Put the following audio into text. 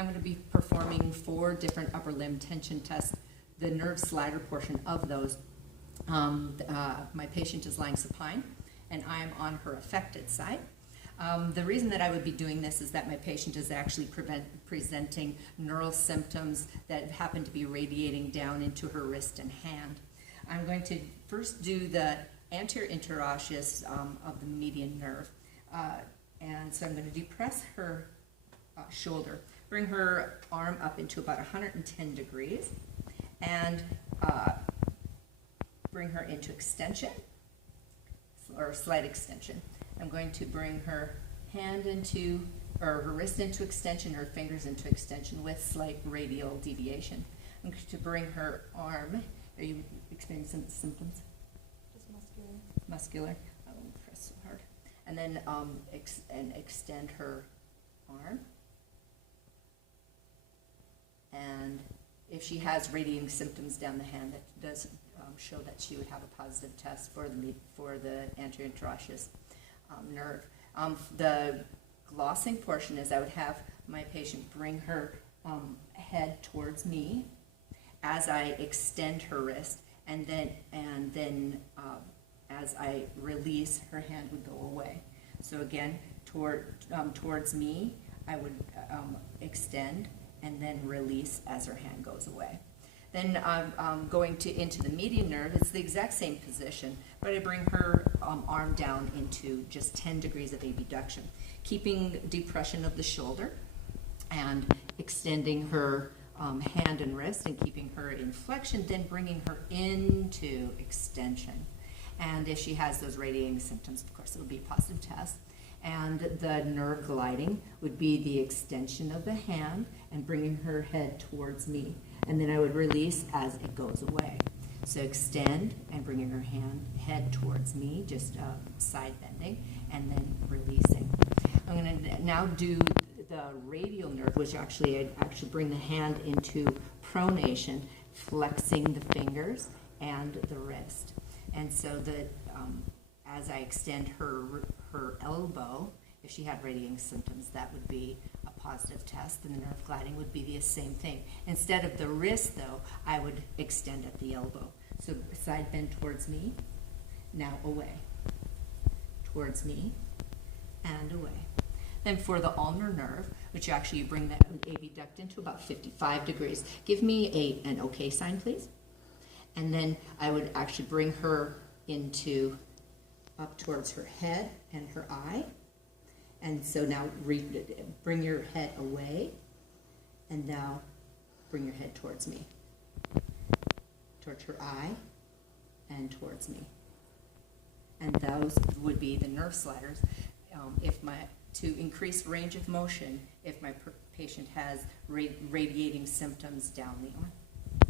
I'm going to be performing 4 different upper limb tension tests, the nerve slider portion of those. My patient is lying supine, and I am on her affected side. The reason that I would be doing this is that my patient is actually presenting neural symptoms that happen to be radiating down into her wrist and hand. I'm going to first do the anterior interosseous of the median nerve. And so I'm going to depress her shoulder, bring her arm up into about 110 degrees, and bring her into extension, or slight extension. I'm going to bring her hand into, or her wrist into extension, her fingers into extension with slight radial deviation. I'm going to bring her arm. Are you experiencing symptoms? Just muscular. Muscular. I won't press so hard. And then extend her arm. And if she has radiating symptoms down the hand, that does show that she would have a positive test for the anterior interosseous nerve. The glossing portion is I would have my patient bring her head towards me as I extend her wrist, and then as I release, her hand would go away. So again, towards me, I would extend and then release as her hand goes away. Then going into the median nerve, it's the exact same position, but I bring her arm down into just 10 degrees of abduction, keeping depression of the shoulder and extending her hand and wrist and keeping her in flexion, then bringing her into extension. And if she has those radiating symptoms, of course, it will be a positive test. And the nerve gliding would be the extension of the hand and bringing her head towards me. And then I would release as it goes away. So extend and bringing her head towards me, just side bending, and then releasing. I'm going to now do the radial nerve, which I'd actually bring the hand into pronation, flexing the fingers and the wrist. And so as I extend her elbow, if she had radiating symptoms, that would be a positive test, and the nerve gliding would be the same thing. Instead of the wrist, though, I would extend at the elbow. So side bend towards me, now away. Towards me, and away. Then for the ulnar nerve, which actually you bring that abduct into about 55 degrees. Give me an okay sign, please. And then I would actually bring her into up towards her head and her eye. And so now bring your head away, and now bring your head towards me, towards her eye, and towards me. And those would be the nerve sliders. To increase range of motion, if my patient has radiating symptoms down the arm.